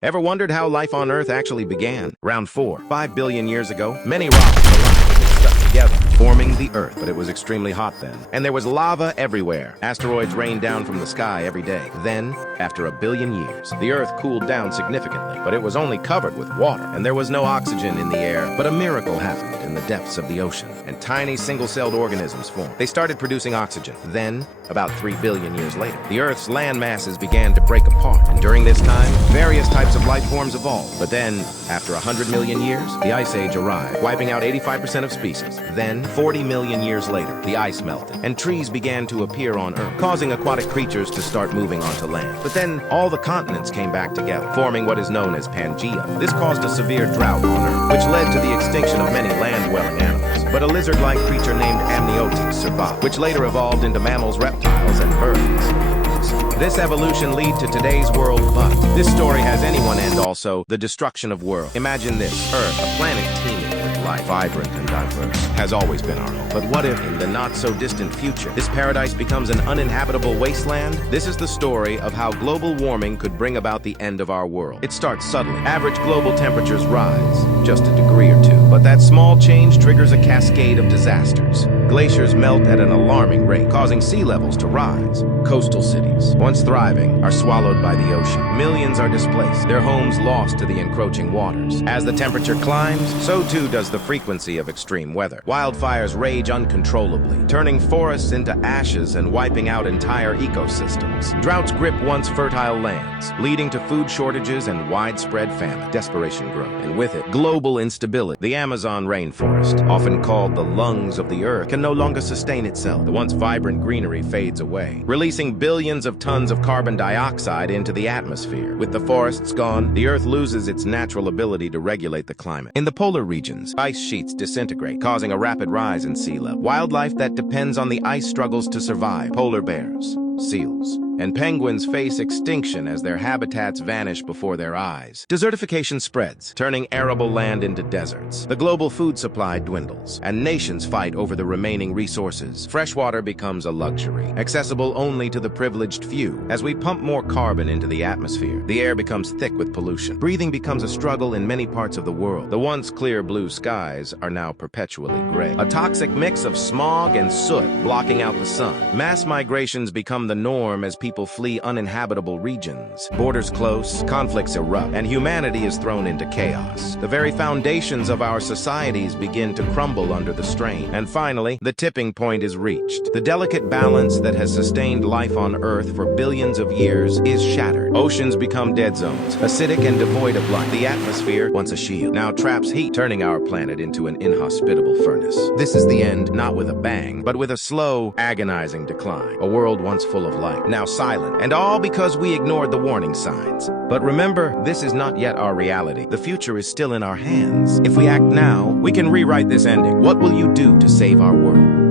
Ever wondered how life on Earth actually began? Round 4. 5 billion years ago, many rocks collided and stuck together, forming the Earth. But it was extremely hot then, and there was lava everywhere. Asteroids rained down from the sky every day. Then, after a billion years, the Earth cooled down significantly, but it was only covered with water, and there was no oxygen in the air. But a miracle happened in the depths of the ocean, and tiny single-celled organisms formed. They started producing oxygen. Then, about 3 billion years later, the Earth's land masses began to break apart, and during this time, various types of life forms evolved. But then, after 100 million years, the Ice Age arrived, wiping out 85% of species. Then, 40 million years later, the ice melted, and trees began to appear on Earth, causing aquatic creatures to start moving onto land. But then, all the continents came back together, forming what is known as Pangea. This caused a severe drought on Earth, which led to the extinction of many land-dwelling animals. But a lizard-like creature named amniotes survived, which later evolved into mammals, reptiles, and birds. This evolution lead to today's world, but this story has any one end also, the destruction of world. Imagine this, Earth, a planet teeming with life, vibrant and diverse, has always been our home. But what if, in the not-so-distant future, this paradise becomes an uninhabitable wasteland? This is the story of how global warming could bring about the end of our world. It starts subtly. Average global temperatures rise, just a degree or two. But that small change triggers a cascade of disasters. Glaciers melt at an alarming rate, causing sea levels to rise. Coastal cities, once thriving, are swallowed by the ocean. Millions are displaced, their homes lost to the encroaching waters. As the temperature climbs, so too does the frequency of extreme weather. Wildfires rage uncontrollably, turning forests into ashes and wiping out entire ecosystems. Droughts grip once fertile lands, leading to food shortages and widespread famine. Desperation grows, and with it, global instability. The Amazon rainforest, often called the lungs of the earth, can no longer sustain itself. The once vibrant greenery fades away, releasing billions of tons of carbon dioxide into the atmosphere. With the forests gone, the Earth loses its natural ability to regulate the climate. In the polar regions, ice sheets disintegrate, causing a rapid rise in sea level. Wildlife that depends on the ice struggles to survive. Polar bears, seals, and penguins face extinction as their habitats vanish before their eyes. Desertification spreads, turning arable land into deserts. The global food supply dwindles, and nations fight over the remaining resources. Freshwater becomes a luxury, accessible only to the privileged few. As we pump more carbon into the atmosphere, the air becomes thick with pollution. Breathing becomes a struggle in many parts of the world. The once clear blue skies are now perpetually gray. A toxic mix of smog and soot blocking out the sun. Mass migrations become the norm as people flee uninhabitable regions. Borders close, conflicts erupt, and humanity is thrown into chaos. The very foundations of our societies begin to crumble under the strain. And finally, the tipping point is reached. The delicate balance that has sustained life on Earth for billions of years is shattered. Oceans become dead zones, acidic and devoid of life. The atmosphere, once a shield, now traps heat, turning our planet into an inhospitable furnace. This is the end, not with a bang, but with a slow, agonizing decline. A world once full of light, now silent, and all because we ignored the warning signs. But remember, this is not yet our reality. The future is still in our hands. If we act now, we can rewrite this ending. What will you do to save our world?